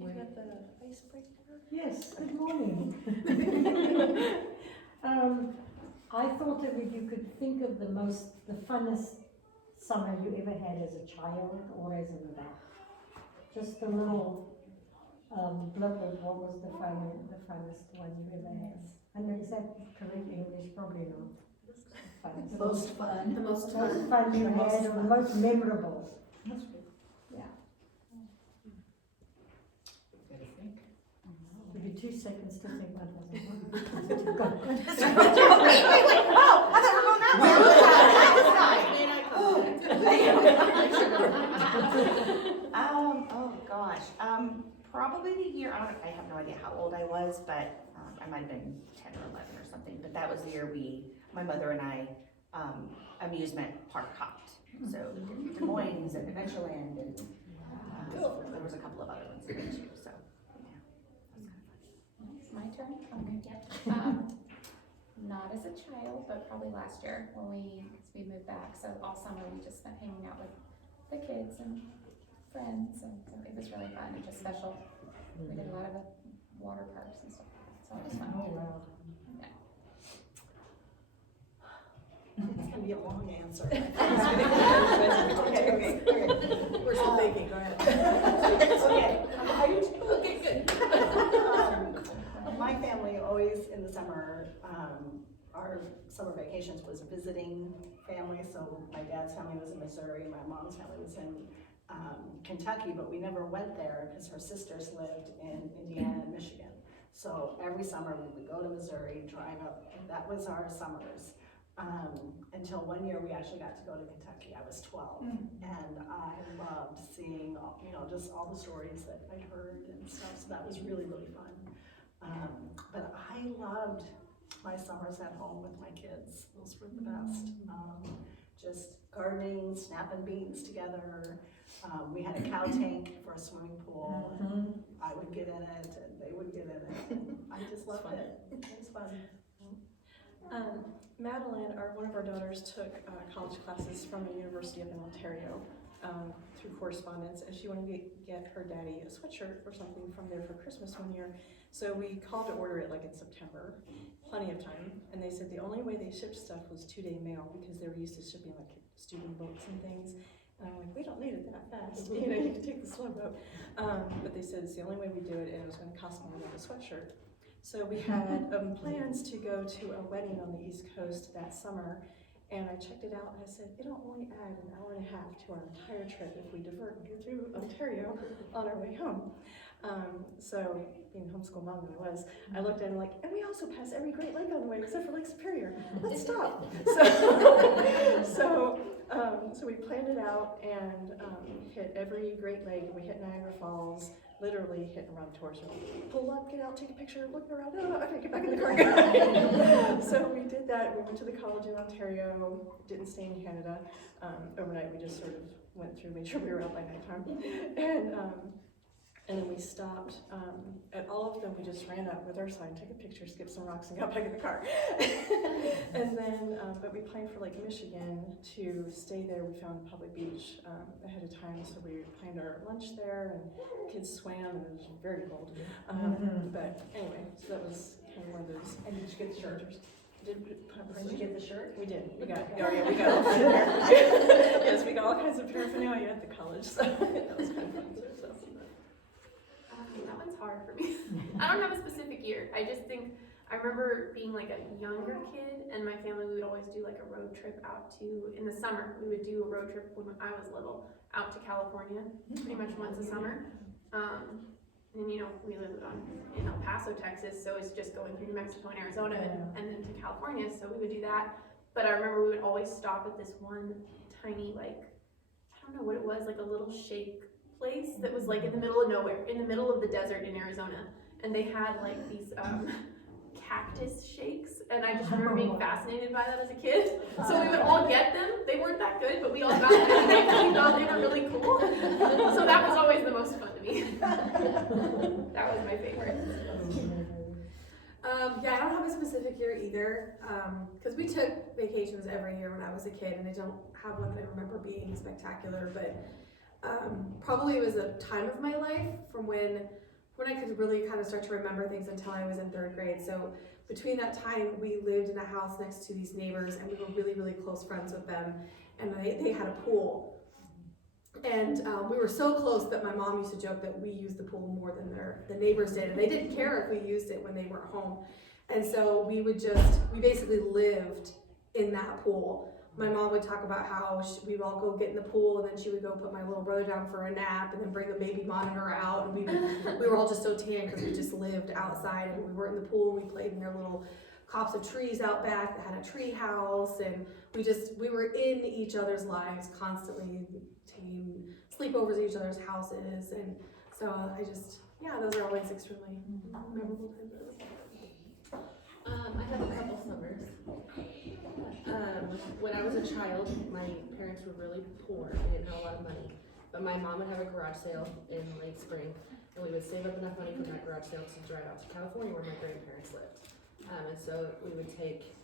You got the icebreaker? Yes, good morning. I thought that if you could think of the funnest summer you ever had as a child or as an adult. Just a little blip of what was the funnest one you ever had. I know, is that correct English? Probably not. Funnest. Most fun. The most Most fun. fun you The most had, or the fun. most memorable. Yeah. Give you 2 seconds to think what was it. Oh, I thought we were going that way. Oh gosh. Probably the year, I have no idea how old I was, but I might have been 10 or 11 or something, but that was the year my mother and I, amusement park hopped. So we did Des Moines and Adventureland, and there was a couple of other ones in there too, so, yeah. It's my turn? Okay. Not as a child, but probably last year when because we moved back. So all summer we just spent hanging out with the kids and friends, and so it was really fun and just special. We did a lot of water parks and stuff, so it was fun. Oh, wow. Yeah. It's gonna be a long answer. Okay. We're still thinking, go ahead. Okay, good. My family always in the summer, our summer vacations was visiting family. So my dad's family was in Missouri, my mom's family was in Kentucky, but we never went there because her sisters lived in Indiana and Michigan. So every summer we would go to Missouri, drive up, and that was our summers. Until one year we actually got to go to Kentucky. I was 12, and I loved seeing, just all the stories that I'd heard and stuff. So that was really, really fun. But I loved my summers at home with my kids. Those were the best. Just gardening, snapping beans together. We had a cow tank for a swimming pool, and I would get in it, and they would get in it. And I just loved it. It was fun. Madeline, one of our daughters, took college classes from a university up in Ontario through correspondence, and she wanted to get her daddy a sweatshirt or something from there for Christmas one year. So we called to order it like in September, plenty of time, and they said the only way they shipped stuff was 2-day mail because they were used to shipping like student books and things. And I'm like, we don't need it that fast, you can take the slow boat. But they said it's the only way we do it, and it was going to cost more than a sweatshirt. So we had plans to go to a wedding on the East Coast that summer, and I checked it out and I said, it'll only add an hour and a half to our entire trip if we divert and go through Ontario on our way home. So being homeschool mom that I was, I looked at it like, and we also pass every Great Lake on the way except for Lake Superior. Let's stop. So we planned it out and hit every Great Lake. We hit Niagara Falls. Literally hit and run tours. Pull up, get out, take a picture, look around. Oh, okay, get back in the car. So we did that. We went to the college in Ontario. Didn't stay in Canada overnight. We just sort of went through, made sure we were out by nighttime, and then we stopped at all of them. We just ran up with our sign, took a picture, skipped some rocks, and got back in the car. And then, but we planned for Lake Michigan to stay there. We found a public beach ahead of time, so we planned our lunch there, and kids swam, and it was very cold. But anyway, so that was kind of one of those. And did you get the shirt? Did you get the shirt? We did. We got. Oh yeah, we got all kinds of yes, we got all kinds of paraphernalia at the college. So that was kind of fun too. So. That one's hard for me. I don't have a specific year. I just think I remember being like a younger kid, and my family, we would always do like a road trip out to, in the summer, we would do a road trip when I was little out to California, pretty much once a summer. And we live in El Paso, Texas, so it's just going through New Mexico and Arizona and then to California, so we would do that. But I remember we would always stop at this one tiny, like, I don't know what it was, like a little shake place that was like in the middle of nowhere, in the middle of the desert in Arizona, and they had like these cactus shakes, and I just remember being fascinated by that as a kid. So we would all get them. They weren't that good, but we all got them anyway because we thought they were really cool. So that was always the most fun to me. That was my favorite. Yeah, I don't have a specific year either, because we took vacations every year when I was a kid, and I don't have one that I remember being spectacular, but probably it was a time of my life from when when I could really kind of start to remember things until I was in 3rd grade. So between that time, we lived in a house next to these neighbors, and we were really, really close friends with them. And they had a pool. And we were so close that my mom used to joke that we used the pool more than the neighbors did. And they didn't care if we used it when they weren't home. And so we basically lived in that pool. My mom would talk about how we'd all go get in the pool, and then she would go put my little brother down for a nap, and then bring the baby monitor out. And we were all just so tan because we just lived outside, and we were in the pool. We played in their little copse of trees out back that had a tree house, and we were in each other's lives constantly, taking sleepovers at each other's houses. And so those are always extremely memorable times. I have a couple summers. When I was a child, my parents were really poor. They didn't have a lot of money. But my mom would have a garage sale in late spring, and we would save up enough money from that garage sale to drive out to California where my grandparents lived. And so we would take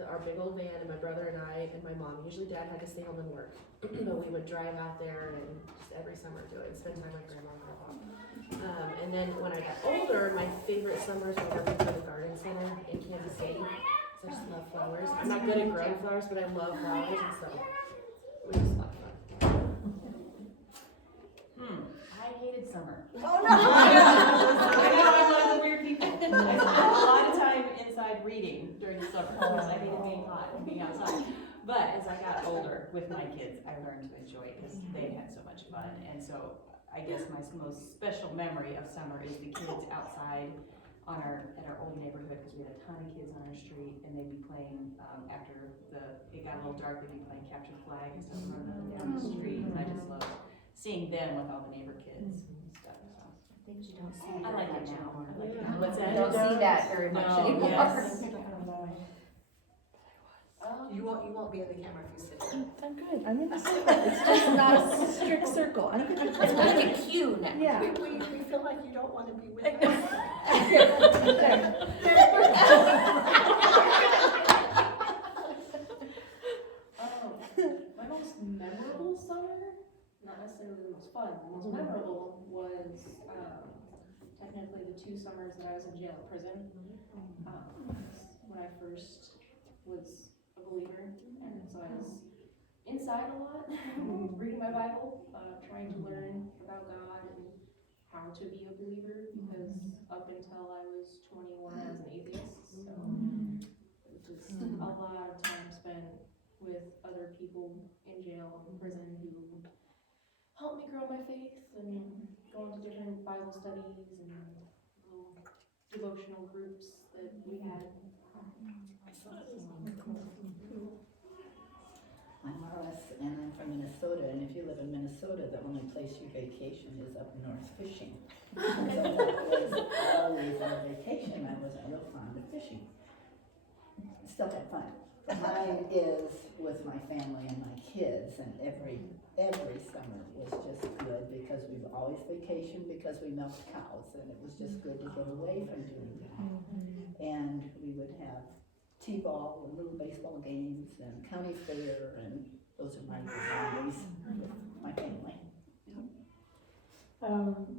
our big old van, and my brother and I and my mom. Usually Dad had to stay home and work, but we would drive out there and just every summer do it and spend time with Grandma and Grandpa. And then when I got older, my favorite summers were working for the garden center in Kansas City. So I just love flowers. I'm not good at growing flowers, but I love flowers, and so we just love fun. I hated summer. Oh, no. I know I'm one of the weird people. I spent a lot of time inside reading during the summer because I hated being hot and being outside. But as I got older with my kids, I learned to enjoy it because they had so much fun. And so I guess my most special memory of summer is the kids outside at our old neighborhood, because we had a ton of kids on our street, and they'd be playing after it got a little dark. They'd be playing capture the flag and stuff running down the street, and I just loved seeing them with all the neighbor kids and stuff. So Things you don't see. I like it now. I like it now. What's that? You don't see that very much No, anymore. yes. You won't be in the camera if you sit here. I'm good. I'm in the circle. It's just not a strict circle. I'm good. It's like a cue now. Yeah. We feel like you don't want to be with us. My most memorable summer, not necessarily the most fun, the most memorable was technically the 2 summers that I was in jail at prison. When I first was a believer, and so I was inside a lot, reading my Bible, trying to learn about God and how to be a believer, because up until I was 21 I was an atheist, so it was just a lot of time spent with other people in jail and prison who helped me grow my faith and go into different Bible studies and little devotional groups that we had. I'm Lois, and I'm from Minnesota, and if you live in Minnesota, the only place you vacation is up north fishing. So that was always our vacation. I wasn't real fond of fishing. Still had fun. Mine is with my family and my kids, and every summer was just good because we would always vacation because we milked cows, and it was just good to get away from doing that. And we would have t-ball and little baseball games and county fair, and those are my memories with my family.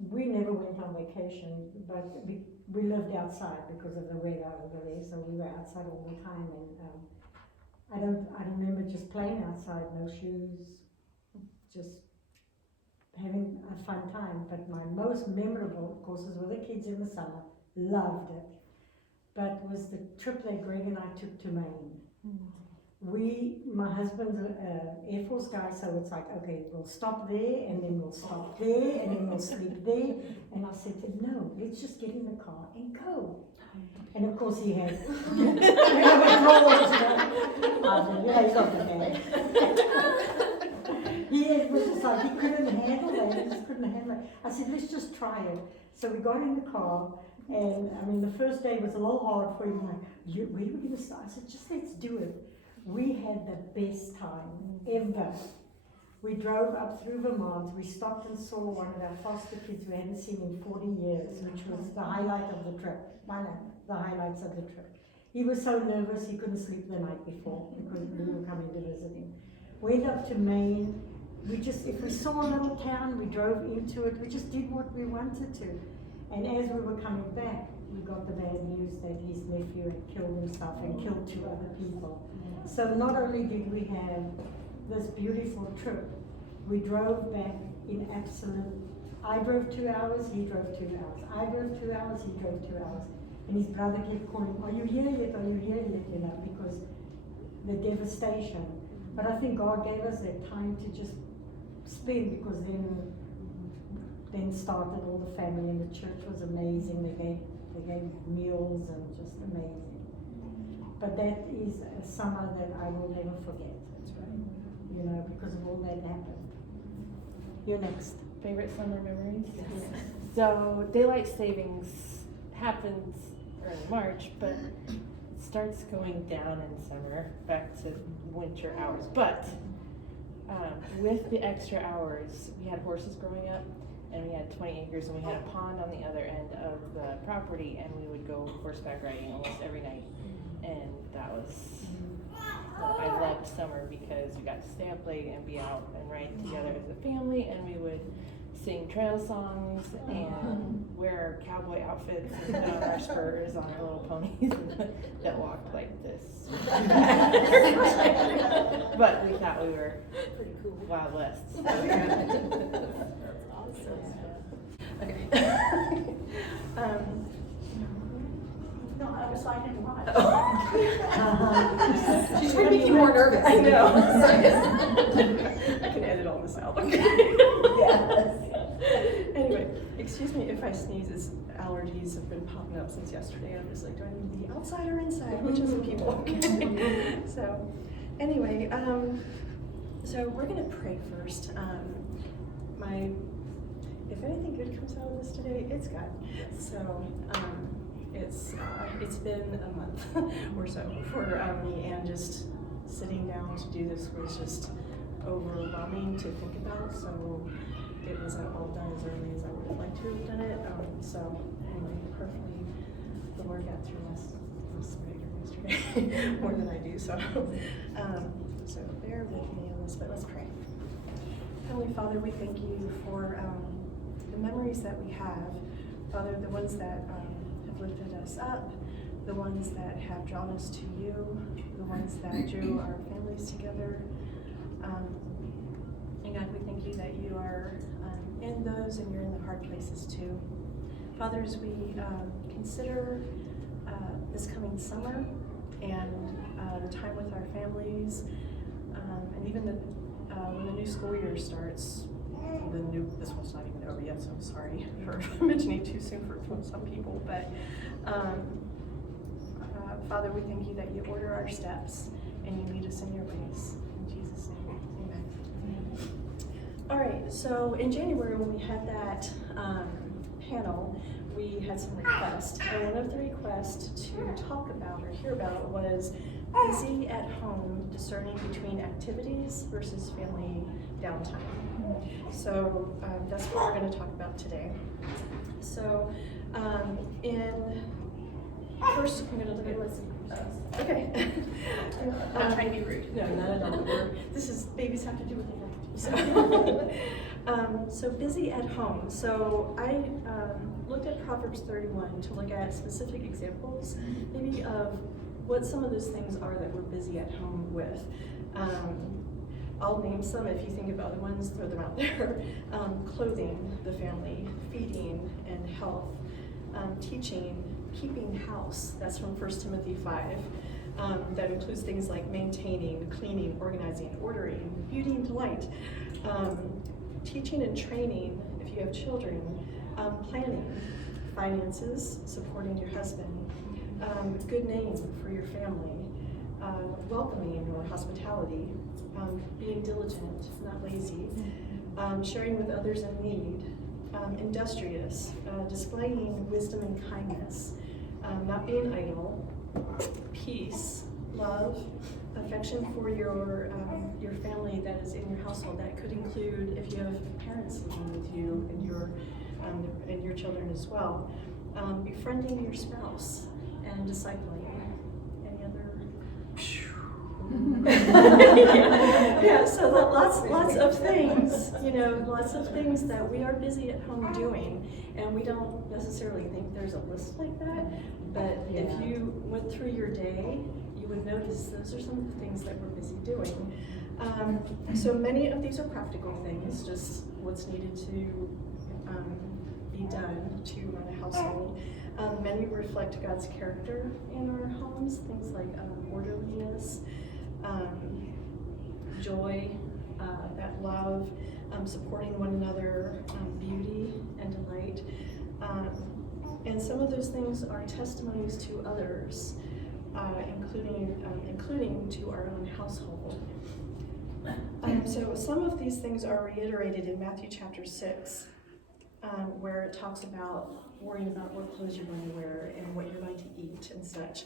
We never went on vacation, but we lived outside because of the weather over there, so we were outside all the time. And I don't remember just playing outside, no shoes, just having a fun time. But my most memorable, of course, was with the kids in the summer. Loved it. But was the trip that Greg and I took to Maine. My husband's an Air Force guy, so it's like, okay, we'll stop there, and then we'll stop there, and then we'll sleep there. And I said to him, no, let's just get in the car and go. And of course he had, he's not the bad. He was just like, he couldn't handle it, he just couldn't handle it. I said, let's just try it. So we got in the car, and I mean, the first day was a little hard for him, like, where are we going to start? I said, just let's do it. We had the best time ever. We drove up through Vermont. We stopped and saw one of our foster kids we hadn't seen in 40 years, which was the highlight of the trip. The highlights of the trip. He was so nervous he couldn't sleep the night before because we were coming to visit him. Went up to Maine. If we saw a little town, we drove into it. We just did what we wanted to. And as we were coming back, we got the bad news that his nephew had killed himself and killed 2 other people. So not only did we have this beautiful trip, we drove back in absolute, I drove 2 hours, he drove 2 hours. I drove 2 hours, he drove 2 hours. And his brother kept calling, are you here yet, are you here yet, you know, because the devastation. But I think God gave us that time to just spend, because then started all the family, and the church was amazing. They gave meals and just amazing. But that is a summer that I will never forget. That's right. You know, because of all that happened. You're next. Favorite summer memories? Yes. So daylight savings happens early March, but it starts going down in summer, back to winter hours. But with the extra hours, we had horses growing up, and we had 20 acres, and we had a pond on the other end of the property, and we would go horseback riding almost every night. And that was, I loved summer because we got to stay up late and be out and ride together as a family, and we would sing trail songs and wear cowboy outfits and put on our spurs on our little ponies that walked like this. But we thought we were pretty cool. Wild West. That's awesome. Okay. No, I was like, why? She's trying to make you more nervous. I know. I can edit all this out. Okay. Yes. Anyway, excuse me if I sneeze. This allergies have been popping up since yesterday. I'm just like, do I need to be outside or inside? Which is the people? Okay. So, anyway, so we're gonna pray first. If anything good comes out of this today, it's God. So, it's been a month or so for me, and just sitting down to do this was just overwhelming to think about. So it wasn't all done as early as I would have liked to have done it. So anyway, hopefully the Lord got through us yesterday more than I do. So so bear with me on this, but let's pray. Heavenly Father, we thank you for the memories that we have, Father, the ones that have lifted us up, the ones that have drawn us to you, the ones that drew our families together. And God, we thank you that you are in those, and you're in the hard places too. Father, as we consider this coming summer and the time with our families, and even when the new school year starts, this one's not even over yet, so I'm sorry for mentioning too soon for some people, but Father, we thank you that you order our steps and you lead us in your ways. In Jesus' name, amen. All right, so in January when we had that panel, we had some requests, and one of the requests to talk about or hear about was busy at home, discerning between activities versus family downtime. So that's what we're going to talk about today. So first, I'm going to look at okay. I'm trying to be rude. No, not at all. Babies have to do what they have to do. So busy at home. So I looked at Proverbs 31 to look at specific examples, maybe of what some of those things are that we're busy at home with. I'll name some. If you think of other ones, throw them out there. Clothing the family, feeding and health, teaching, keeping house. That's from 1 Timothy 5. That includes things like maintaining, cleaning, organizing, ordering, beauty and delight. Teaching and training, if you have children. Planning, finances, supporting your husband. Good name for your family. Welcoming or hospitality. Being diligent, not lazy. Sharing with others in need. Industrious, displaying wisdom and kindness. Not being idle. Peace, love, affection for your family that is in your household. That could include if you have parents living with you and your children as well. Befriending your spouse and discipling. Any other? Yeah, so that lots of things, lots of things that we are busy at home doing, and we don't necessarily think there's a list like that, but if you went through your day, you would notice those are some of the things that we're busy doing. So many of these are practical things, just what's needed to be done to run a household. Many reflect God's character in our homes, things like orderliness, joy, that love, supporting one another, beauty and delight. And some of those things are testimonies to others, including to our own household. So some of these things are reiterated in Matthew chapter 6, where it talks about worrying about what clothes you're going to wear and what you're going to eat and such.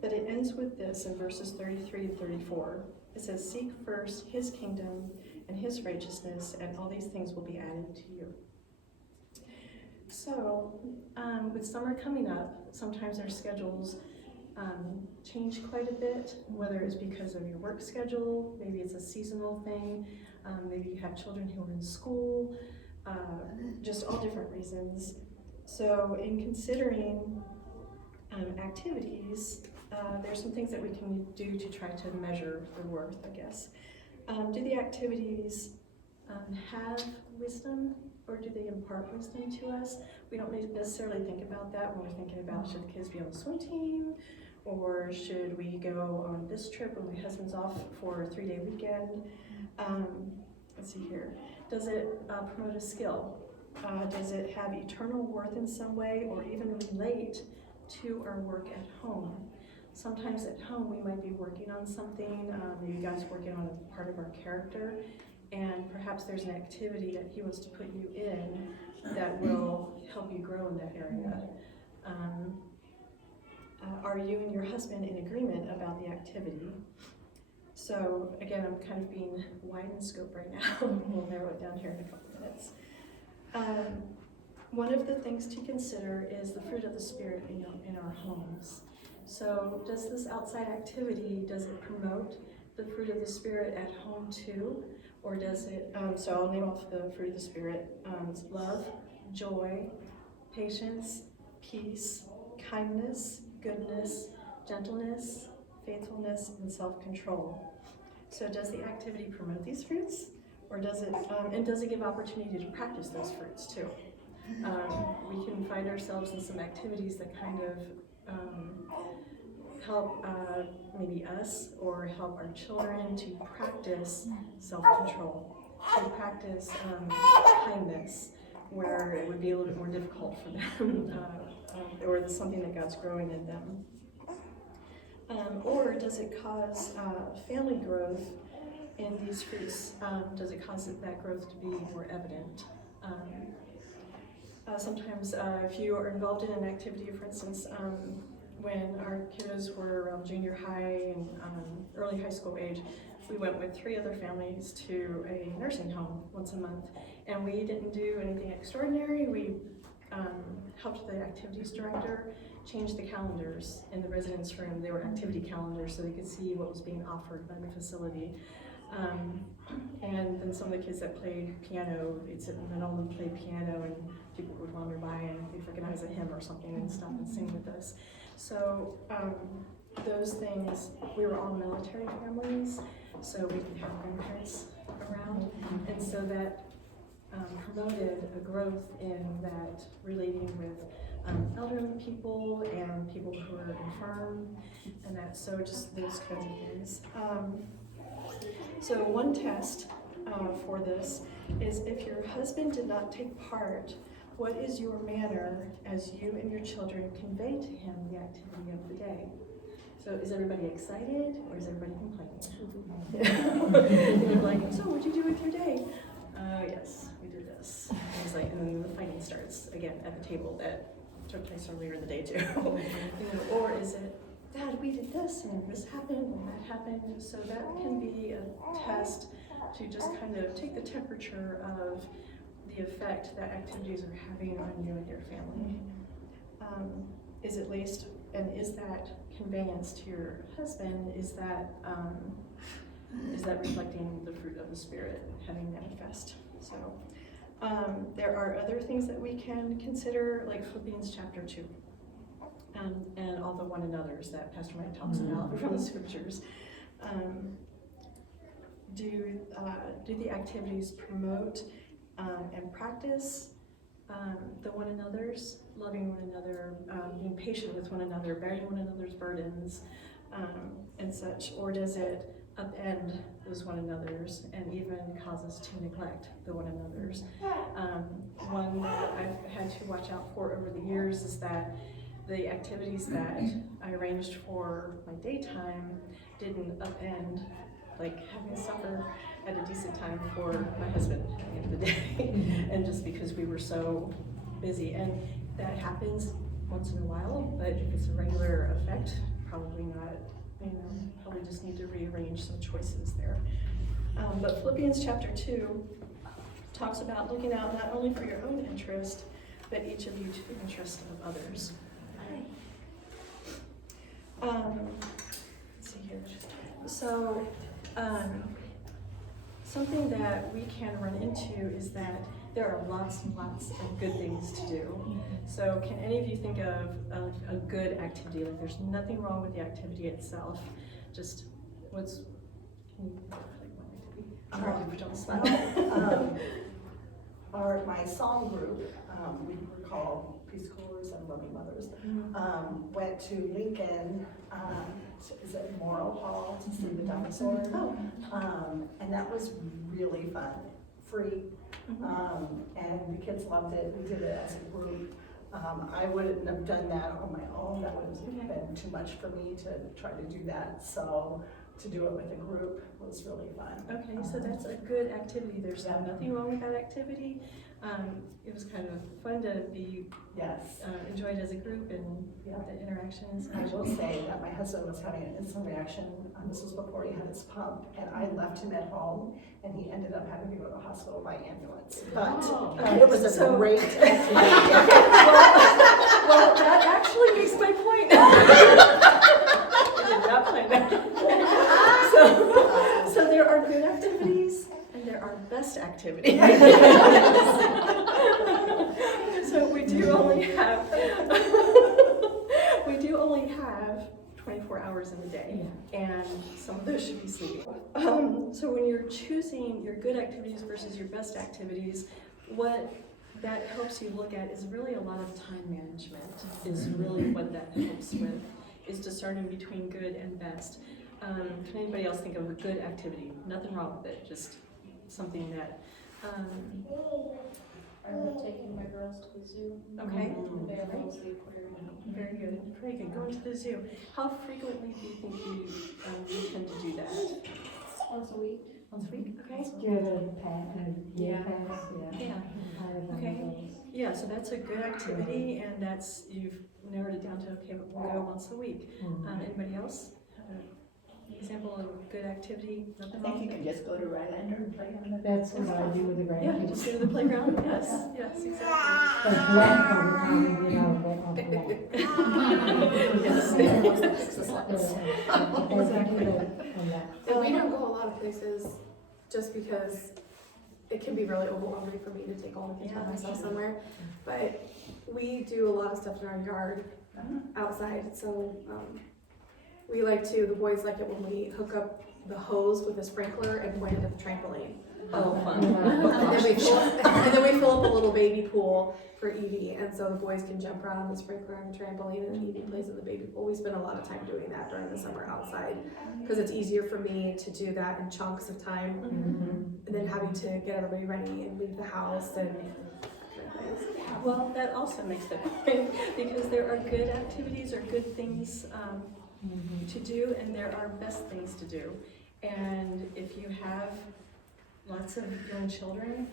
But it ends with this in verses 33 and 34. It says, "Seek first his kingdom and his righteousness, and all these things will be added to you." So, with summer coming up, sometimes our schedules change quite a bit, whether it's because of your work schedule, maybe it's a seasonal thing, maybe you have children who are in school, just all different reasons. So in considering activities, there's some things that we can do to try to measure the worth, I guess. Do the activities have wisdom, or do they impart wisdom to us? We don't necessarily think about that when we're thinking about, should the kids be on the swim team, or should we go on this trip when my husband's off for a 3-day weekend? Let's see here. Does it promote a skill? Does it have eternal worth in some way, or even relate to our work at home? Sometimes at home we might be working on something, maybe God's working on a part of our character, and perhaps there's an activity that he wants to put you in that will help you grow in that area. Are you and your husband in agreement about the activity? So again, I'm kind of being wide in scope right now. We'll narrow it down here in a couple minutes. One of the things to consider is the fruit of the Spirit in our homes. So does this outside activity, does it promote the fruit of the Spirit at home too? Or does it, so I'll name off the fruit of the Spirit, love, joy, patience, peace, kindness, goodness, gentleness, faithfulness, and self-control. So does the activity promote these fruits? Or does it, and does it give opportunity to practice those fruits too? We can find ourselves in some activities that kind of help maybe us or help our children to practice self-control, to practice kindness, where it would be a little bit more difficult for them, or it's something that God's growing in them. Or does it cause family growth in these fruits? Does it cause that growth to be more evident? Sometimes if you are involved in an activity, for instance, when our kiddos were around junior high and early high school age, we went with 3 other families to a nursing home once a month, and we didn't do anything extraordinary. We helped the activities director change the calendars in the residence room. They were activity calendars, so they could see what was being offered by the facility. And then some of the kids that played piano, they'd sit in the middle and play piano, and people would wander by and they'd recognize a hymn or something and stop and sing with us. So those things, we were all military families, so we didn't have grandparents around, and so that promoted a growth in that relating with elderly people and people who are infirm, and that, so just those kinds of things. So one test for this is, if your husband did not take part, what is your manner as you and your children convey to him the activity of the day? So is everybody excited, or is everybody complaining? Like, so what'd you do with your day? Yes, we did this. And he's like, and then the fighting starts again at the table that took place earlier in the day too. Or is it, Dad, we did this, and this happened, and that happened. So that can be a test to just kind of take the temperature of the effect that activities are having on you and your family. Is it laced, and is that conveyance to your husband, is that is that reflecting the fruit of the Spirit having manifest. So there are other things that we can consider, like Philippians chapter 2, and all the one another's that Pastor Mike talks about from the scriptures. Do the activities promote and practice the one another's, loving one another, being patient with one another, bearing one another's burdens, and such, or does it upend those one another's and even cause us to neglect the one another's? One that I've had to watch out for over the years is that the activities that I arranged for my daytime didn't upend, like having supper at a decent time for my husband at the end of the day. And just because we were so busy, and that happens once in a while, but if it's a regular effect, probably not, probably just need to rearrange some choices there. But Philippians chapter 2 talks about looking out not only for your own interest, but each of you to the interest of others. Let's see here. So, something that we can run into is that there are lots and lots of good things to do. So can any of you think of a good activity? Like there's nothing wrong with the activity itself. Just what's, I'm trying to put you on the spot. My song group, we were called Preschoolers and Loving Mothers, went to Lincoln, is it Morrow Hall, to see the dinosaur? And that was really fun, free, and the kids loved it. We did it as a group. I wouldn't have done that on my own. That would have been too much for me to try to do that. So to do it with a group was really fun. Okay, so that's a good activity. There's nothing wrong with that activity. It was kind of fun to be enjoyed as a group, and the interactions. I will say that my husband was having an instant reaction. This was before he had his pump, and I left him at home, and he ended up having to go to the hospital by ambulance. But it was a great activity. Well, that actually makes my point. I did not plan that. So there are good activities, and there are best activities. So we do only have 24 hours in a day, and some of those should be sleep. So when you're choosing your good activities versus your best activities, what that helps you look at is really a lot of time management is really what that helps with, is discerning between good and best. Can anybody else think of a good activity? Nothing wrong with it, just something that I love taking my girls to the zoo. Okay. They have all the aquarium. Very good, very good. Going to the zoo. How frequently do you think you tend to do that? Once a week. Once a week, okay? Do you have a year pass? Yeah. Okay. Yeah, so that's a good activity, and that's, you've narrowed it down to, okay, but we'll go once a week. Anybody else have an example of a good activity? Nothing I wrong think you with can just go to Rylander and play on the. That's what I do with the Yeah, grandkids. just go to the playground. Yes, exactly. But black all the time, and then I'll get on black. And we don't go a lot of places just because it can be really overwhelming for me to take all the kids by myself somewhere. But we do a lot of stuff in our yard outside, so we like to, the boys like it when we hook up the hose with a sprinkler and point it at the trampoline. Oh, fun. And then we fill up a little baby pool for Evie, and so the boys can jump around on the sprinkler and the trampoline, and then Evie plays in the baby pool. We spend a lot of time doing that during the summer outside, because it's easier for me to do that in chunks of time, and then having to get everybody ready and leave the house and things. Well, that also makes the point, because there are good activities or good things to do, and there are best things to do. And if you have lots of young children,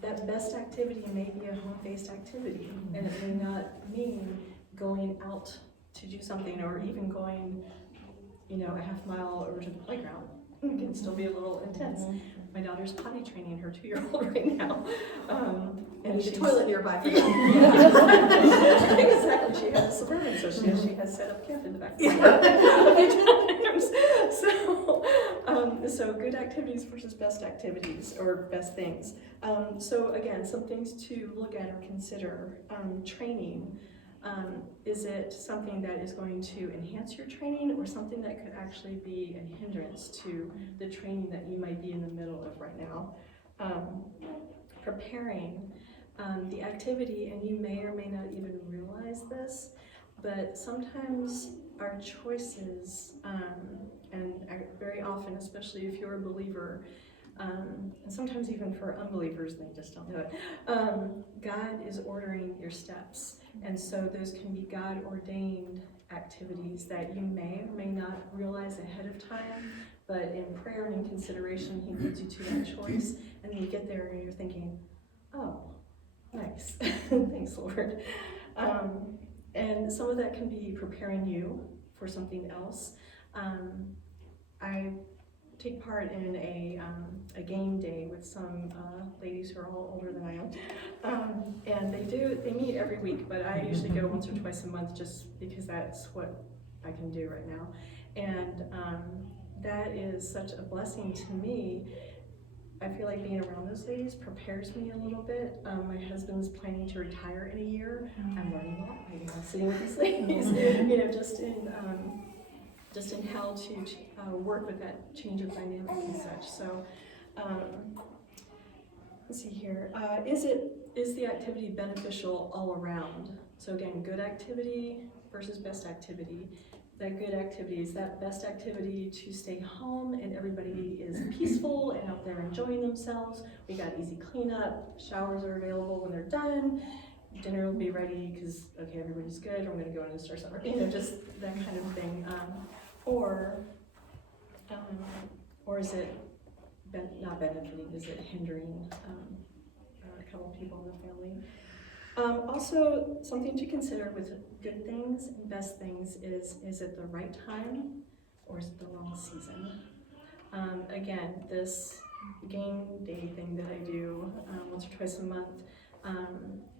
that best activity may be a home-based activity, and it may not mean going out to do something, or even going, a half mile over to the playground. It can still be a little intense. My daughter's potty training her 2-year-old right now. And she's a toilet nearby for that. Exactly, she has a Suburban, so she has set up camp in the back. sometimes. So good activities versus best activities or best things. So again, some things to look at or consider. Training. Is it something that is going to enhance your training or something that could actually be a hindrance to the training that you might be in the middle of right now? Preparing. The activity, and you may or may not even realize this, but sometimes our choices, and very often, especially if you're a believer, and sometimes even for unbelievers, they just don't know it, God is ordering your steps. And so those can be God-ordained activities that you may or may not realize ahead of time, but in prayer and in consideration, He leads you to that choice, and then you get there and you're thinking, oh, nice, thanks Lord. And some of that can be preparing you for something else. I take part in a game day with some ladies who are all older than I am. And they meet every week, but I usually go once or twice a month just because that's what I can do right now. And that is such a blessing to me. I feel like being around those ladies prepares me a little bit. My husband's planning to retire in a year. I'm learning a lot right now, sitting with these ladies, just in how to work with that change of dynamic and such. So, let's see here. Is the activity beneficial all around? So again, good activity versus best activity. That good activity is that best activity to stay home and everybody is peaceful and out there enjoying themselves. We got easy cleanup, showers are available when they're done, dinner will be ready because, okay, everybody's good, I'm gonna go in and start summer, just that kind of thing. Or is it not benefiting, is it hindering a couple people in the family? Also, something to consider with good things and best things is it the right time or is it the wrong season? Again, this game day thing that I do once or twice a month,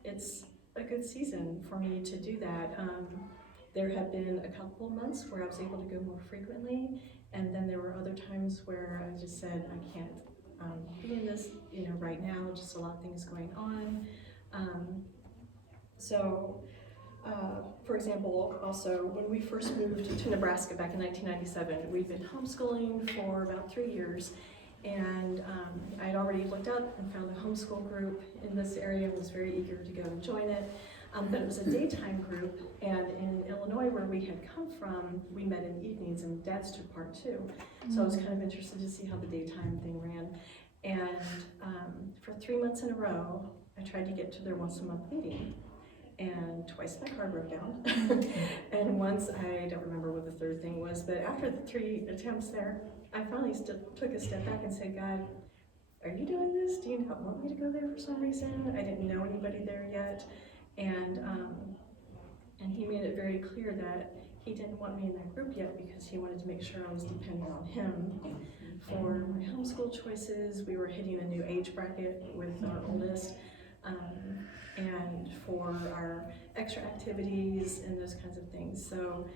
it's a good season for me to do that. There have been a couple months where I was able to go more frequently, and then there were other times where I just said, I can't be in this, right now, just a lot of things going on. For example, also, when we first moved to Nebraska back in 1997, we'd been homeschooling for about 3 years, and I had already looked up and found a homeschool group in this area and was very eager to go and join it. But it was a daytime group, and in Illinois, where we had come from, we met in evenings, and dads took part too. So I was kind of interested to see how the daytime thing ran. And for 3 months in a row, I tried to get to their once a month meeting. And twice my car broke down. And once, I don't remember what the third thing was, but after the 3 attempts there, I finally took a step back and said, God, are you doing this? Do you not want me to go there for some reason? I didn't know anybody there yet. And He made it very clear that He didn't want me in that group yet because He wanted to make sure I was dependent on Him for my homeschool choices. We were hitting a new age bracket with our oldest. And for our extra activities and those kinds of things. So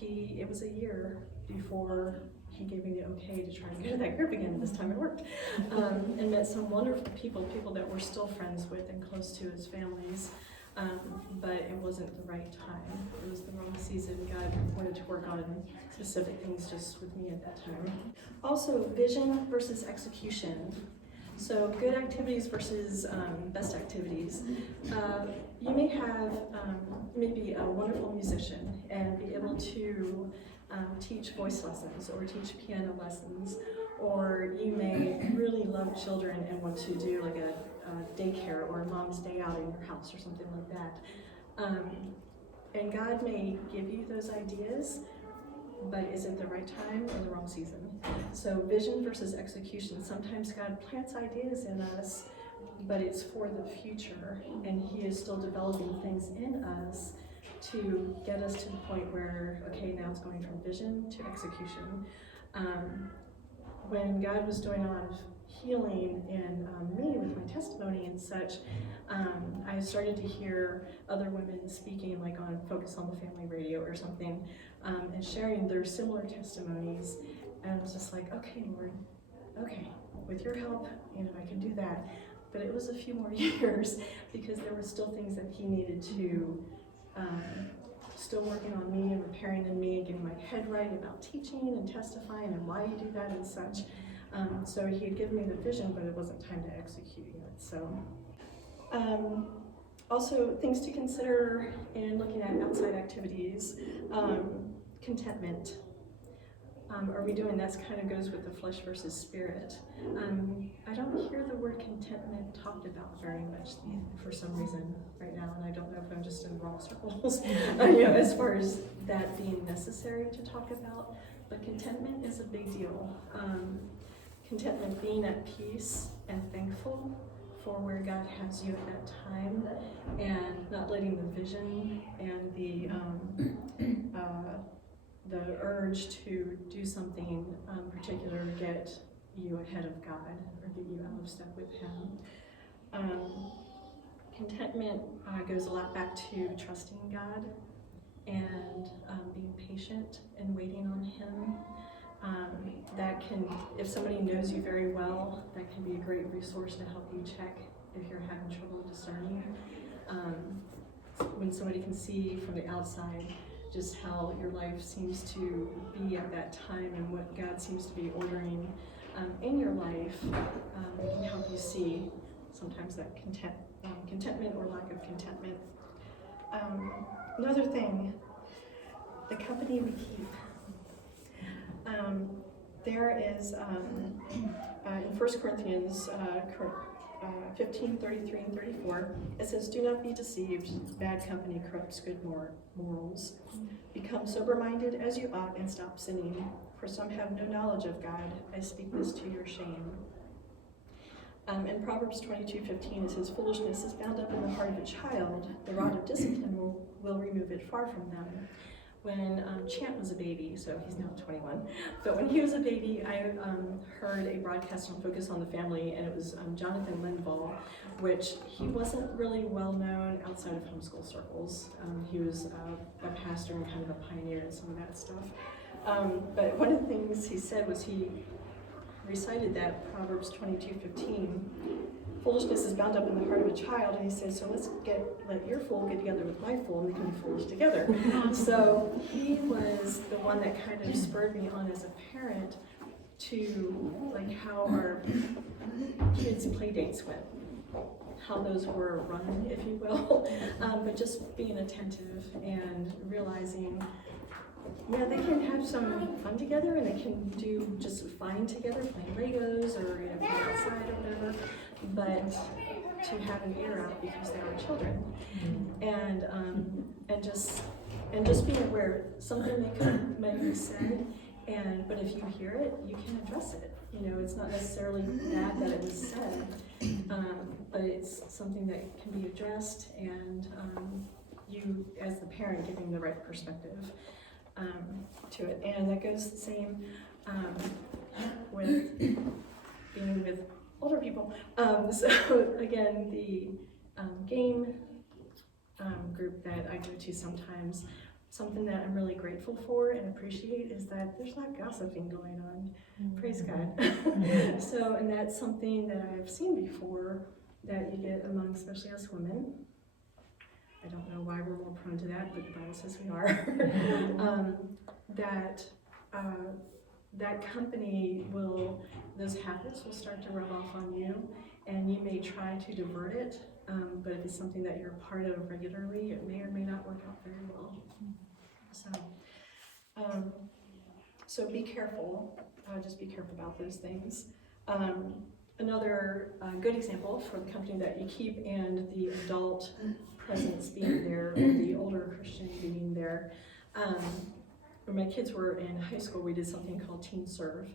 it was a year before He gave me the okay to try and go to that group again. This time it worked. And met some wonderful people that we're still friends with and close to as families. But it wasn't the right time. It was the wrong season. God wanted to work on specific things just with me at that time. Also, vision versus execution. So good activities versus best activities. You may have maybe a wonderful musician and be able to teach voice lessons or teach piano lessons, or you may really love children and want to do like a daycare or a mom's day out in your house or something like that. And God may give you those ideas, but is it the right time or the wrong season? So vision versus execution. Sometimes God plants ideas in us, but it's for the future, and He is still developing things in us to get us to the point where, okay, now it's going from vision to execution. When God was doing a lot of healing in me with my testimony and such, I started to hear other women speaking, like on Focus on the Family Radio or something, and sharing their similar testimonies. And I was just like, okay, Lord, okay, with your help, I can do that. But it was a few more years because there were still things that he needed to, still working on me and repairing in me and getting my head right about teaching and testifying and why you do that and such. So he had given me the vision, but it wasn't time to execute yet. So, also things to consider in looking at outside activities, contentment. Are we doing that? Kind of goes with the flesh versus spirit. I don't hear the word contentment talked about very much for some reason right now, and I don't know if I'm just in wrong circles, as far as that being necessary to talk about. But contentment is a big deal. Contentment, being at peace and thankful for where God has you at that time, and not letting the vision and the urge to do something particular get you ahead of God or get you out of step with Him. Contentment goes a lot back to trusting God and being patient and waiting on Him. That can, if somebody knows you very well, that can be a great resource to help you check if you're having trouble discerning. When somebody can see from the outside just how your life seems to be at that time and what God seems to be ordering in your life, it can help you see sometimes that contentment or lack of contentment. Another thing, the company we keep. There is, in 1 Corinthians 15, 33 and 34, it says, "Do not be deceived, bad company corrupts good morals. Become sober-minded as you ought and stop sinning, for some have no knowledge of God. I speak this to your shame." In Proverbs 22:15, it says, "Foolishness is bound up in the heart of a child. The rod of discipline will remove it far from them." When Chant was a baby, so he's now 21, but when he was a baby, I heard a broadcast on Focus on the Family, and it was Jonathan Linval, which he wasn't really well known outside of homeschool circles. He was a pastor and kind of a pioneer in some of that stuff. But one of the things he said was he recited that Proverbs 22:15, "Foolishness is bound up in the heart of a child," and he said, so let your fool get together with my fool and they can be foolish together. So he was the one that kind of spurred me on as a parent to like how our kids' play dates went, how those were run, if you will, but just being attentive and realizing, yeah, they can have some fun together and they can do just fine together, playing Legos or play outside or whatever, but to have an ear out because they are children, and just being aware something might be said, but if you hear it, you can address it. It's not necessarily bad that it was said, but it's something that can be addressed, and you as the parent giving the right perspective to it. And that goes the same with being with older people. So again, the game group that I go to sometimes, something that I'm really grateful for and appreciate is that there's not gossiping going on. Praise God. So, and that's something that I've seen before that you get among, especially us women. I don't know why we're more prone to that, but the Bible says we are. That company those habits will start to rub off on you, and you may try to divert it, but if it's something that you're part of regularly, it may or may not work out very well. So be careful, just be careful about those things. Another good example for the company that you keep and the adult presence being there, or the older Christian being there. When my kids were in high school, we did something called Teen Serve,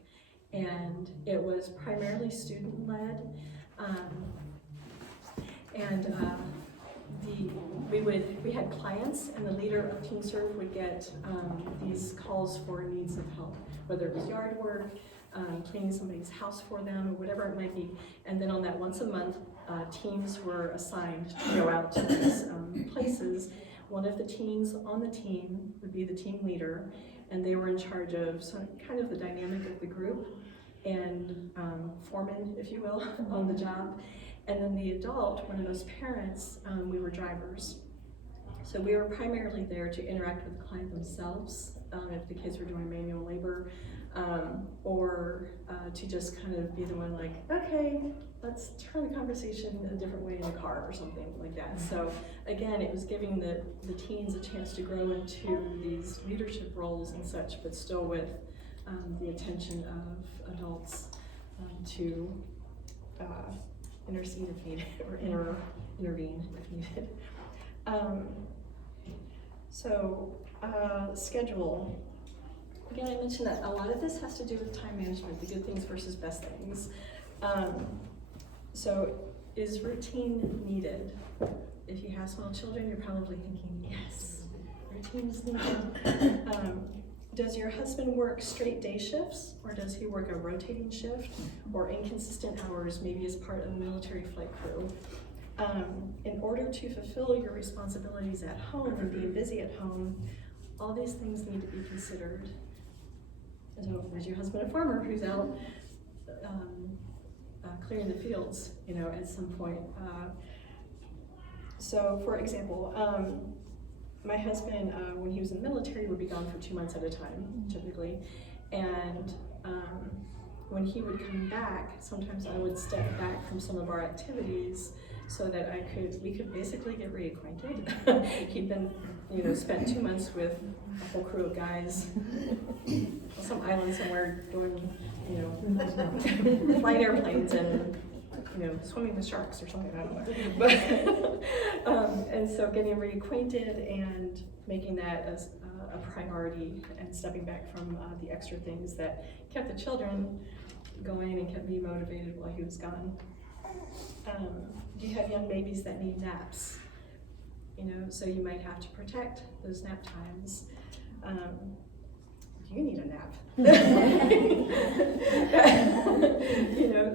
and it was primarily student-led, we had clients, and the leader of Teen Serve would get these calls for needs of help, whether it was yard work, cleaning somebody's house for them, or whatever it might be. And then on that once a month, teams were assigned to go out to these places. One of the teens on the team would be the team leader, and they were in charge of kind of the dynamic of the group and foreman, if you will, on the job. And then the adult, one of those parents, we were drivers. So we were primarily there to interact with the client themselves, if the kids were doing manual labor, or to just kind of be the one like, okay, let's turn the conversation a different way in the car or something like that. So again, it was giving the teens a chance to grow into these leadership roles and such, but still with the attention of adults to intercede if needed, or intervene if needed. Schedule. Again, I mentioned that a lot of this has to do with time management, the good things versus best things. So is routine needed? If you have small children, you're probably thinking, yes, routine is needed. Does your husband work straight day shifts, or does he work a rotating shift, or inconsistent hours, maybe as part of the military flight crew? In order to fulfill your responsibilities at home and being busy at home, all these things need to be considered. So is your husband a farmer who's out clearing the fields, at some point? So for example, my husband, when he was in the military, would be gone for 2 months at a time, typically. And when he would come back, sometimes I would step back from some of our activities so that we could basically get reacquainted. He'd been, spent 2 months with a whole crew of guys on some island somewhere doing, flying airplanes and, swimming with sharks or something, I don't know. But, and so getting reacquainted and making that as a priority and stepping back from the extra things that kept the children going and kept me motivated while he was gone. Do you have young babies that need naps? So you might have to protect those nap times. You need a nap.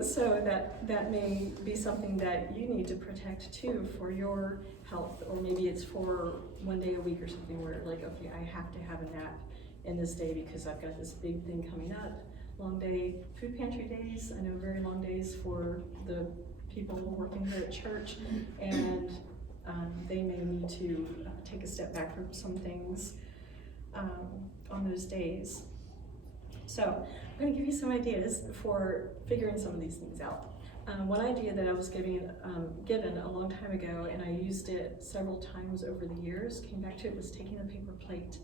So that may be something that you need to protect too for your health, or maybe it's for 1 day a week or something where like, okay, I have to have a nap in this day because I've got this big thing coming up. Long day, food pantry days, I know very long days for the people working here at church, and they may need to take a step back from some things on those days. So I'm going to give you some ideas for figuring some of these things out. One idea that I was given a long time ago, and I used it several times over the years, came back to it, was taking a paper plate.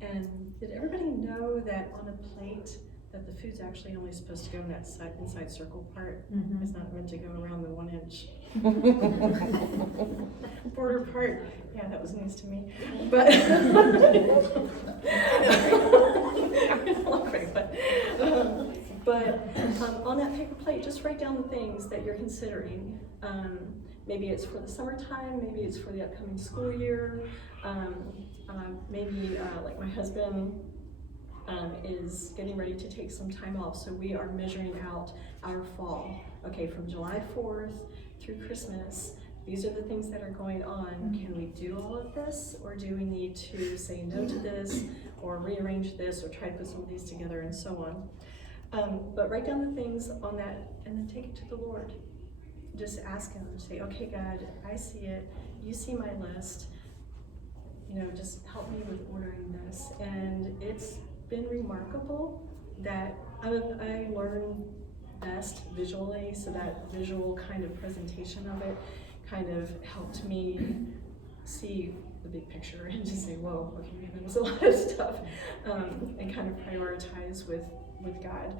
And did everybody know that on a plate that the food's actually only supposed to go in that inside circle part? Mm-hmm. It's not meant to go around the 1 inch border part. Yeah, that was news to me. But on that paper plate, just write down the things that you're considering. Maybe it's for the summertime, maybe it's for the upcoming school year. Maybe like my husband is getting ready to take some time off, so we are measuring out our fall. Okay, from July 4th through Christmas, these are the things that are going on. Can we do all of this, or do we need to say no to this, or rearrange this, or try to put some of these together, and so on. But write down the things on that, and then take it to the Lord. Just ask Him, say, okay, God, I see it, you see my list, just help me with ordering this. And it's been remarkable that I learn best visually, so that visual kind of presentation of it kind of helped me see the big picture and just say, whoa, okay, that was a lot of stuff, and kind of prioritize with God.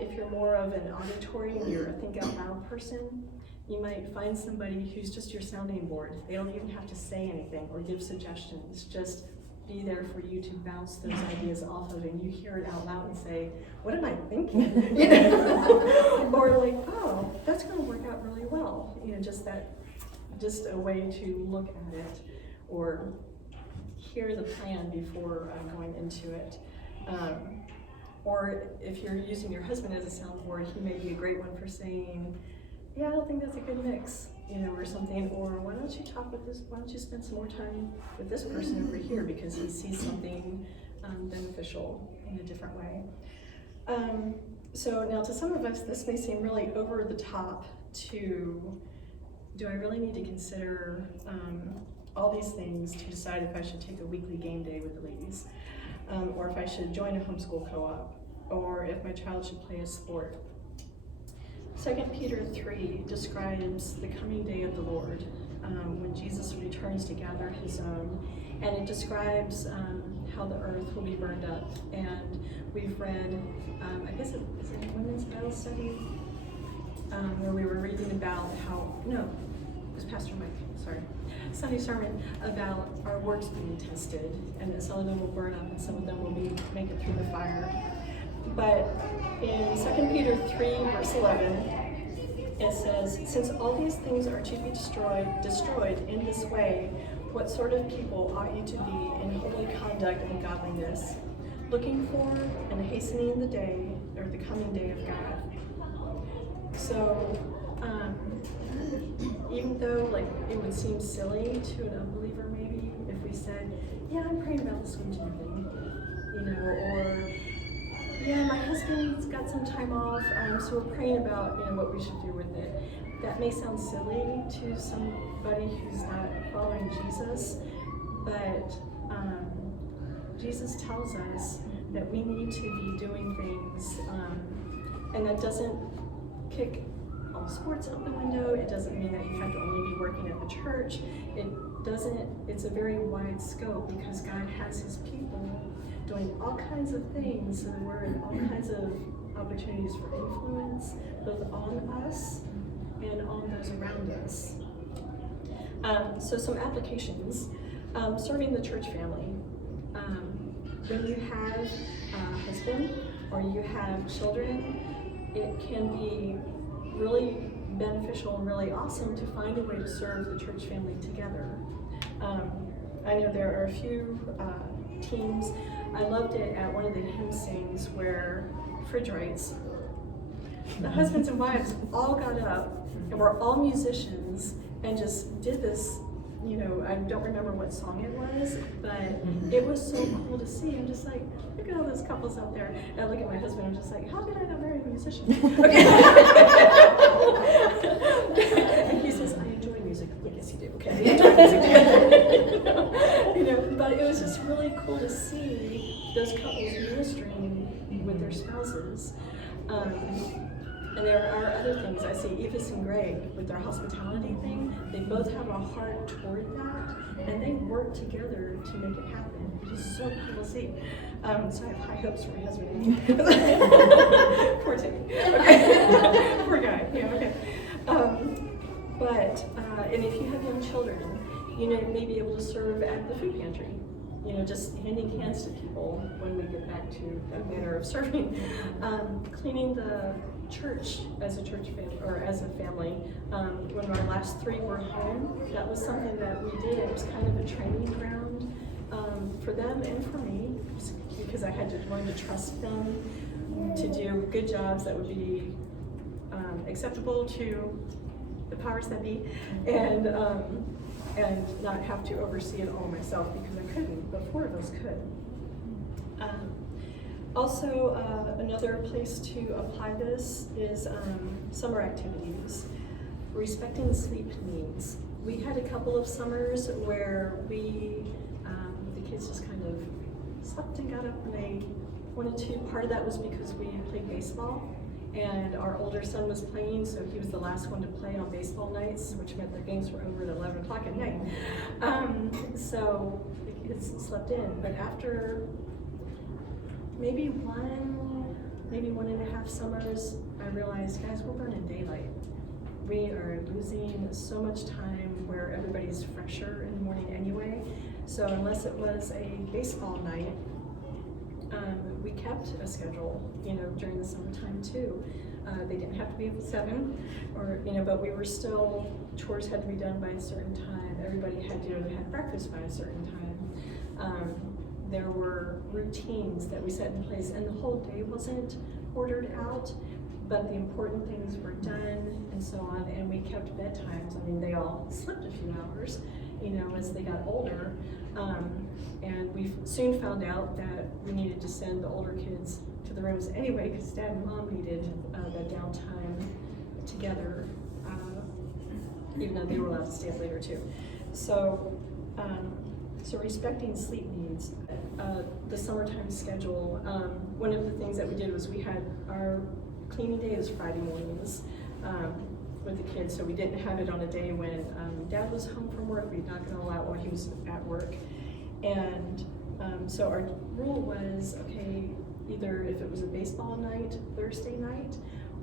If you're more of an auditory and you're a think out loud person, you might find somebody who's just your sounding board. They don't even have to say anything or give suggestions, just be there for you to bounce those ideas off of, and you hear it out loud and say, what am I thinking? Or like, oh, that's going to work out really well. Just a way to look at it or hear the plan before going into it. Or if you're using your husband as a soundboard, he may be a great one for saying, yeah, I don't think that's a good mix, or something, or why don't you spend some more time with this person over here because he sees something beneficial in a different way. So now to some of us, this may seem really over the top do I really need to consider all these things to decide if I should take a weekly game day with the ladies, or if I should join a homeschool co-op, or if my child should play a sport. 2 Peter 3 describes the coming day of the Lord, when Jesus returns to gather his own, and it describes how the earth will be burned up. And we've read, I guess is it a women's Bible study, where we were reading about it was Pastor Mike, sorry, Sunday sermon about our works being tested, and that some of them will burn up and some of them will make it through the fire. But in 2 Peter 3 verse 11, it says, "Since all these things are to be destroyed in this way, what sort of people ought you to be in holy conduct and godliness, looking for and hastening the day, or the coming day of God?" So, even though it would seem silly to an unbeliever maybe if we said, "Yeah, I'm praying about the swim team thing," or "Yeah, my husband's got some time off, so we're praying about what we should do with it." That may sound silly to somebody who's not following Jesus, but Jesus tells us that we need to be doing things, and that doesn't kick all sports out the window. It doesn't mean that you have to only be working at the church. It's a very wide scope, because God has his people doing all kinds of things, so that we're in all kinds of opportunities for influence, both on us and on those around us. So some applications. Serving the church family. When you have a husband or you have children, it can be really beneficial and really awesome to find a way to serve the church family together. I know there are a few teams. I loved it at one of the hymn sings where Fridge writes, the husbands and wives all got up and were all musicians and just did this. I don't remember what song it was, but it was so cool to see. I'm just like, look at all those couples out there. And I look at my husband, I'm just like, how could I not marry a musician? Okay. And he says, I enjoy music. Yes, you do. Okay, I enjoy music. But it was just really cool to see those couples ministering with their spouses. And there are other things. I see Evis and Greg with their hospitality thing. They both have a heart toward that, and they work together to make it happen. It is so cool to see. So I have high hopes for my husband. Poor Timmy. Okay. Poor guy. Yeah, okay. And if you have young children, you may be able to serve at the food pantry. Just handing cans to people when we get back to that manner of serving. Cleaning the church as a church family, or as a family. When our last three were home, that was something that we did. It was kind of a training ground for them and for me, because I had to learn to trust them to do good jobs that would be acceptable to the powers that be, and not have to oversee it all myself, because I couldn't, but four of us could. Also, another place to apply this is summer activities. Respecting sleep needs. We had a couple of summers where the kids just kind of slept and got up when they wanted to. Part of that was because we played baseball, and our older son was playing, so he was the last one to play on baseball nights, which meant their games were over at 11 o'clock at night. So the kids slept in, but after maybe one and a half summers, I realized, guys, we're burning daylight. We are losing so much time where everybody's fresher in the morning anyway. So unless it was a baseball night, we kept a schedule, during the summertime too. They didn't have to be at 7, but we were still, chores had to be done by a certain time. Everybody had to have breakfast by a certain time. There were routines that we set in place, and the whole day wasn't ordered out, but the important things were done and so on, and we kept bedtimes. I mean, they all slept a few hours, you know, as they got older. And we soon found out that we needed to send the older kids to the rooms anyway, because Dad and Mom needed the downtime together, even though they were allowed to stay up later too. So, so respecting sleep needs, the summertime schedule, one of the things that we did was we had our cleaning day is Friday mornings with the kids, so we didn't have it on a day when Dad was home from work. We're not gonna allow it while he was at work. And so our rule was, okay, either if it was a baseball night, Thursday night,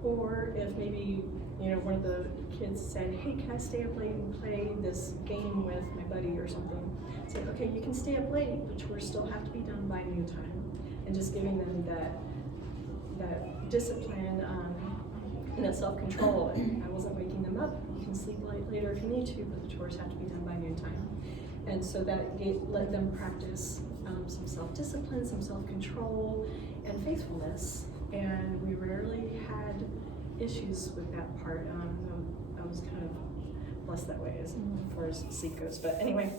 or if maybe, you know, one of the kids said, hey, can I stay up late and play this game with my buddy or something? It's like, okay, you can stay up late, but chores still have to be done by noon time. And just giving them that discipline and that self-control. I wasn't waking them up. You can sleep later if you need to, but the chores have to be done by noon time. And so that let them practice some self-discipline, some self-control, and faithfulness. And we rarely had issues with that part. I was kind of blessed that way as far as sleep goes. But anyway,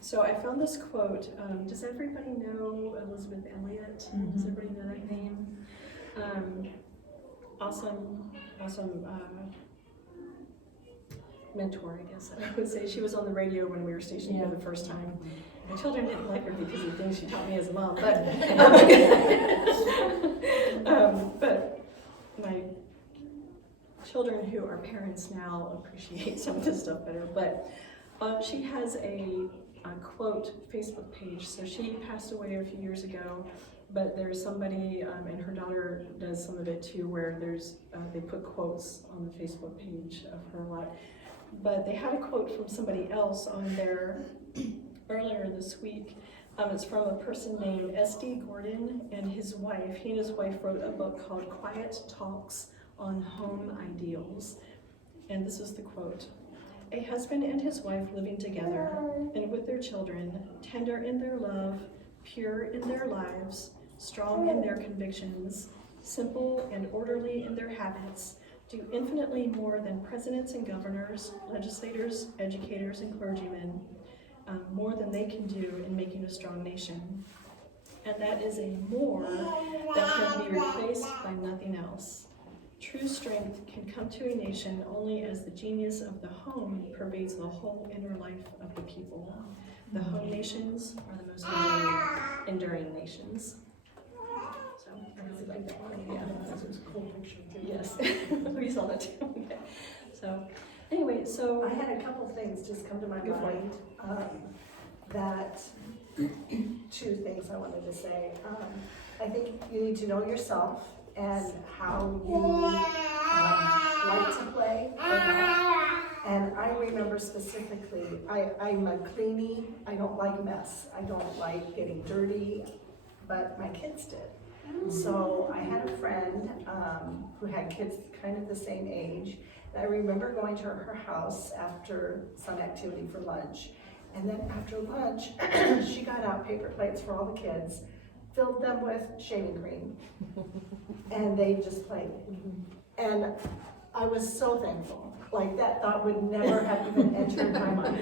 so I found this quote. Does everybody know Elizabeth Elliot? Does everybody know that name? Awesome mentor, I guess I would say. She was on the radio when we were stationed here the first time. My children didn't like her because of the things she taught me as a mom, but my children who are parents now appreciate some of this stuff better. But she has a quote Facebook page. So she passed away a few years ago, but there's somebody, and her daughter does some of it too, where there's they put quotes on the Facebook page of her a lot. But they had a quote from somebody else on there earlier this week. It's from a person named S.D. Gordon and his wife. He and his wife wrote a book called Quiet Talks on Home Ideals. And this is the quote. A husband and his wife living together and with their children, tender in their love, pure in their lives, strong in their convictions, simple and orderly in their habits, do infinitely more than presidents and governors, legislators, educators, and clergymen, more than they can do in making a strong nation. And that is a more that can be replaced by nothing else. True strength can come to a nation only as the genius of the home pervades the whole inner life of the people. The home nations are the most enduring nations. So, I really like that one. Yeah, that was a cool picture too. Yes, we saw that too. Okay. So, anyway, so I had a couple things just come to my mind. That two things I wanted to say. I think you need to know yourself and how you like to play or not. And I remember specifically, I'm a cleanie. I don't like mess. I don't like getting dirty, but my kids did. So I had a friend who had kids kind of the same age. And I remember going to her house after some activity for lunch. And then after lunch, she got out paper plates for all the kids, filled them with shaving cream, and they just played. And I was so thankful. Like, that thought would never have even entered my mind.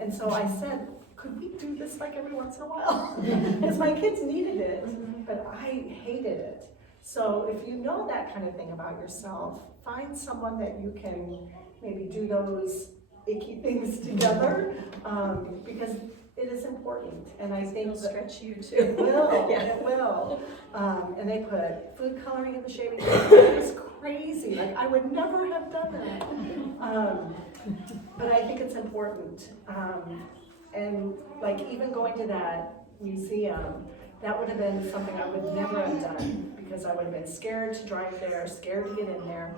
And so I said, could we do this like every once in a while? Because my kids needed it, but I hated it. So if you know that kind of thing about yourself, find someone that you can maybe do those icky things together, because it is important. And I think it'll stretch you too. It will, yeah. It will. And they put food coloring in the shaving cream. It was crazy. Like, I would never have done that. But I think it's important. And like, even going to that museum, that would have been something I would never have done, because I would have been scared to drive there, scared to get in there,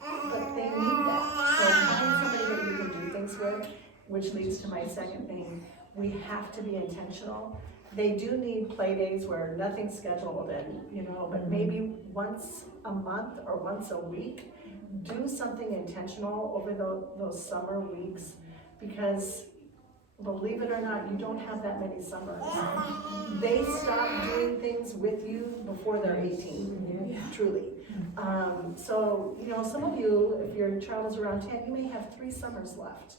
but they need that. So find somebody that you can do things with, which leads to my second thing. We have to be intentional. They do need play days where nothing's scheduled, and but maybe once a month or once a week, do something intentional over those summer weeks, because believe it or not, you don't have that many summers. They stop doing things with you before they're 18, truly. So, you know, some of you, if your child is around 10, you may have 3 summers left.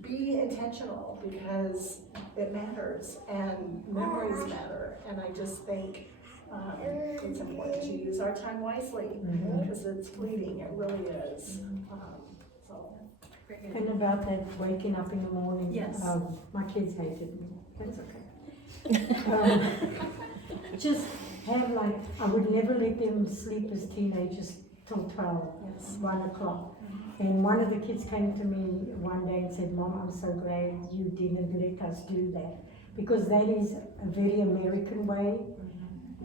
Be intentional because it matters and memories matter. And I just think it's important to use our time wisely because it's fleeting, it really is. And about that waking up in the morning. Yes. My kids hated me. That's okay. Just have like, I would never let them sleep as teenagers till 12, 1 o'clock. And one of the kids came to me one day and said, Mom, I'm so glad you didn't let us do that. Because that is a very American way.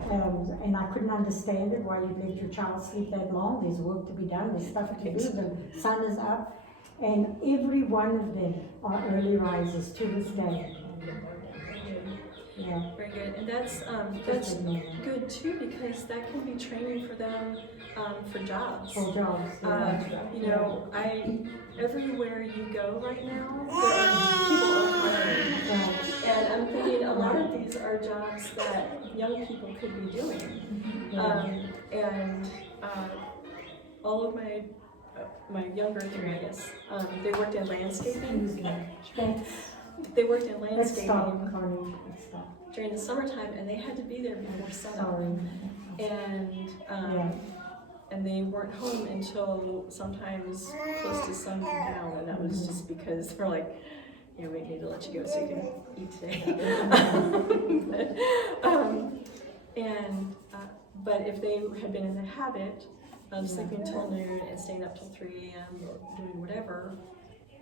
And I couldn't understand it, why you'd let your child sleep that long. There's work to be done, there's stuff to do, the sun is up. And every one of them are early risers to this day. Yeah. Very good, and that's good too, because that can be training for them for jobs. For jobs. You know, everywhere you go right now, there are people hiring. And I'm thinking a lot of these are jobs that young people could be doing. All of my younger three, I guess, they worked in landscaping. They worked in landscaping during the summertime, and they had to be there before sunup. And they weren't home until sometimes close to sundown, and that was just because they're like, you know, we need to let you go so you can eat today. But if they had been in the habit of sleeping till noon and staying up till 3 a.m. or doing whatever,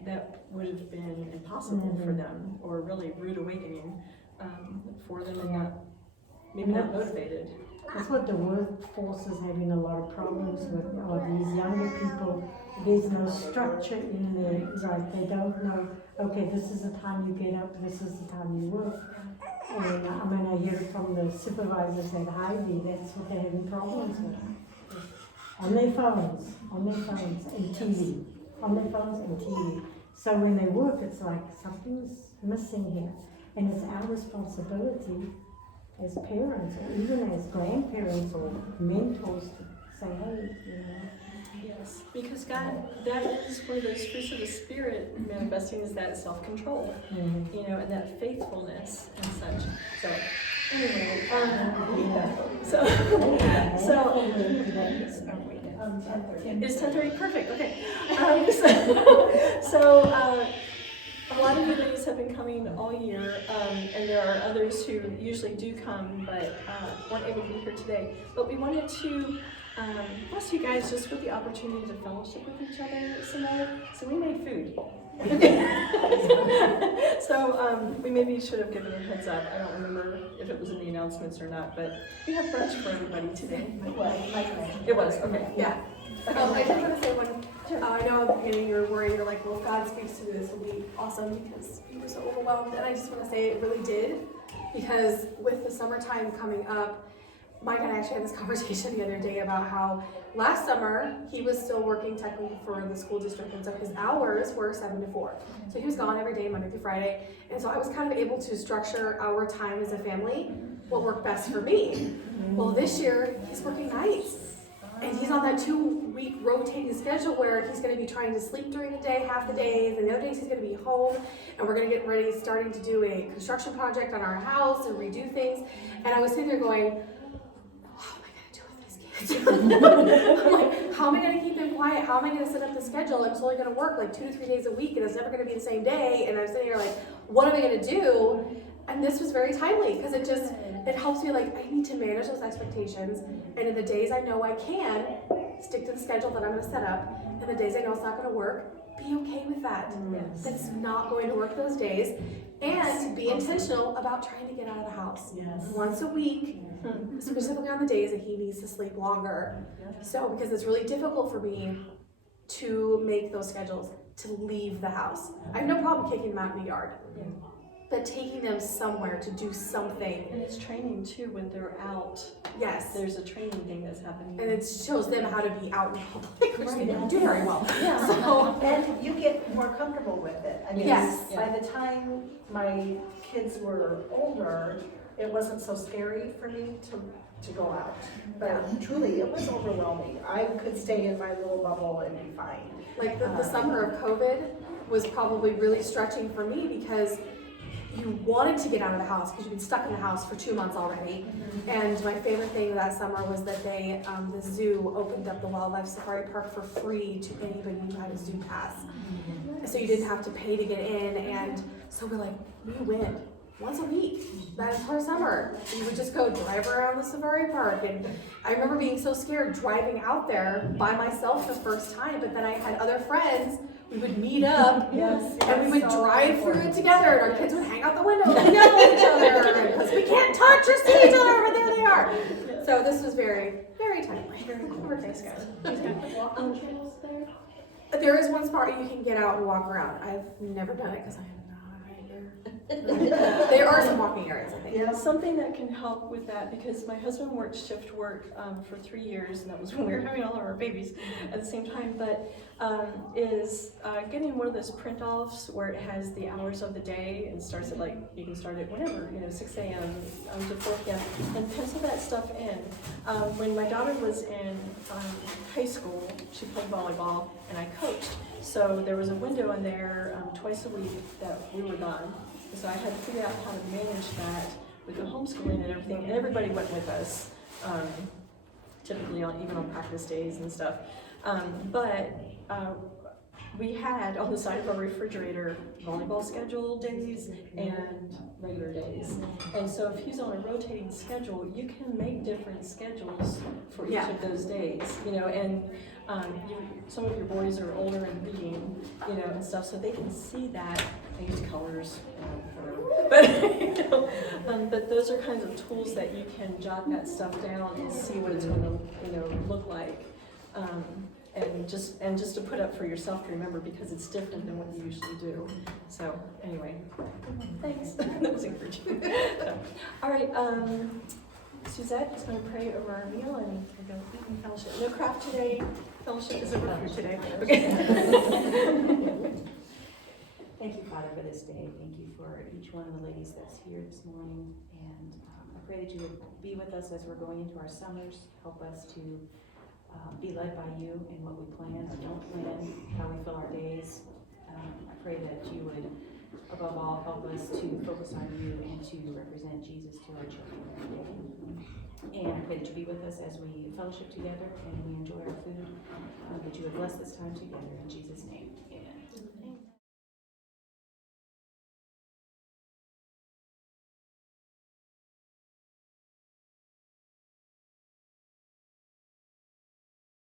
that would have been impossible for them, or really rude awakening for them, and maybe not motivated. That's what the workforce is having a lot of problems with, are these younger people. There's no structure in there, right? They don't know, okay, this is the time you get up, this is the time you work. And I hear it from the supervisors at Hy-Vee, that's what they're having problems with. On their phones and TV. On their phones and TV. So when they work, it's like something's missing here. And it's our responsibility as parents, or even as grandparents or mentors, to say, hey, you know. Yes, because God, that is one of those fruits of the Spirit manifesting, is that self-control, you know, and that faithfulness and such. So, anyway, it's 10:30, perfect, okay. A lot of you ladies have been coming all year, and there are others who usually do come, but weren't able to be here today. But we wanted to bless you guys just with the opportunity to fellowship with each other some more. So we made food. So we maybe should have given a heads up. I don't remember if it was in the announcements or not, but we have brunch for everybody today. It was, okay, yeah. I just want to say one. I know at the beginning you were worried. You're like, well, if God speaks to me, this will be awesome because you were so overwhelmed. And I just want to say it really did, because with the summertime coming up, Mike and I actually had this conversation the other day about how last summer he was still working technically for the school district, and so his hours were 7 to 4. So he was gone every day, Monday through Friday. And so I was kind of able to structure our time as a family, what worked best for me. Well, this year he's working nights. And he's on that 2-week rotating schedule where he's going to be trying to sleep during the day, half the days, and the other days he's going to be home. And we're going to get ready, starting to do a construction project on our house and redo things. And I was sitting there going, how am I going to do with these kids? I'm like, how am I going to keep them quiet? How am I going to set up the schedule? I'm only going to work like 2 to 3 days a week, and it's never going to be the same day. And I'm sitting here like, what am I going to do? And this was very timely, because it helps me, like, I need to manage those expectations, and in the days I know I can, stick to the schedule that I'm going to set up, and the days I know it's not going to work, be okay with that. Yes. That's not going to work those days, and be intentional about trying to get out of the house. Once a week, specifically on the days that he needs to sleep longer. So, because it's really difficult for me to make those schedules, to leave the house. I have no problem kicking him out in the yard. but taking them somewhere to do something. And it's training too when they're out. Yes. There's a training thing that's happening. And it shows them how to be out in public, which they don't do very well. Yeah. So, And you get more comfortable with it. I mean, Yes. by the time my kids were older, it wasn't so scary for me to go out. But truly, it was overwhelming. I could stay in my little bubble and be fine. like the summer of COVID was probably really stretching for me because you wanted to get out of the house because you've been stuck in the house for 2 months already. And my favorite thing that summer was that they, the zoo opened up the wildlife safari park for free to anybody who had a zoo pass. So you didn't have to pay to get in, and so we're like, we went once a week that entire summer. We would just go drive around the safari park, and I remember being so scared driving out there by myself the first time, but then I had other friends. We would meet up, and we would drive through it together, and our kids would hang out the window and yell at each other, because we can't touch or see each other, but there they are. So this was very, very timely. Very cool. Thanks, guys. Walking trails there? There is one spot you can get out and walk around. I've never done it because I am not right here. There are some walking areas, I think. Yeah, something that can help with that, because my husband worked shift work for 3 years, and that was when we were having all of our babies at the same time, but is getting one of those print-offs where it has the hours of the day and starts at you can start it whenever, 6 a.m. To 4 p.m. and pencil that stuff in. When my daughter was in high school, she played volleyball and I coached. So there was a window in there twice a week that we were gone. So I had to figure out how to manage that with the homeschooling and everything, and everybody went with us, typically even on practice days and stuff. But we had on the side of our refrigerator volleyball schedule days and regular days. And so if he's on a rotating schedule, you can make different schedules for each of those days, and some of your boys are older and reading, and stuff, so they can see that. I use colors, whatever. But those are kinds of tools that you can jot that stuff down and see what it's going to, look like. And just to put up for yourself to remember, because it's different than what you usually do. So anyway, thanks. That was encouraging. So, all right, Suzette is going to pray over our meal and we're going to eat in fellowship. No craft today. Fellowship is over for today. Okay. Thank you, Father, for this day. Thank you for each one of the ladies that's here this morning. And I pray that you would be with us as we're going into our summers. Help us to be led by you in what we plan or don't plan, how we fill our days. I pray that you would, above all, help us to focus on you and to represent Jesus to our children every day. And I pray that you be with us as we fellowship together and we enjoy our food, that you would bless this time together in Jesus' name.